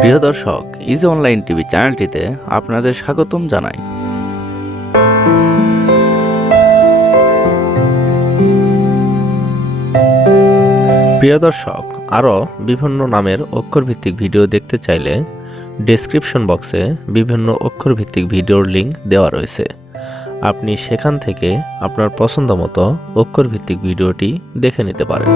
প্রিয় দর্শক, easy online TV চ্যানেলটিতে আপনাদের স্বাগতম জানাই। প্রিয় দর্শক, আরও বিভিন্ন নামের অক্ষরভিত্তিক ভিডিও দেখতে চাইলে ডেসক্রিপশন বক্সে বিভিন্ন অক্ষরভিত্তিক ভিডিওর লিঙ্ক দেওয়া রয়েছে। আপনি সেখান থেকে আপনার পছন্দ মতো অক্ষরভিত্তিক ভিডিওটি দেখে নিতে পারেন।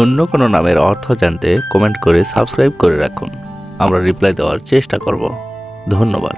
অন্য কোনো নামের অর্থ জানতে কমেন্ট করে সাবস্ক্রাইব করে রাখুন। আমরা রিপ্লাই দেওয়ার চেষ্টা করব। ধন্যবাদ।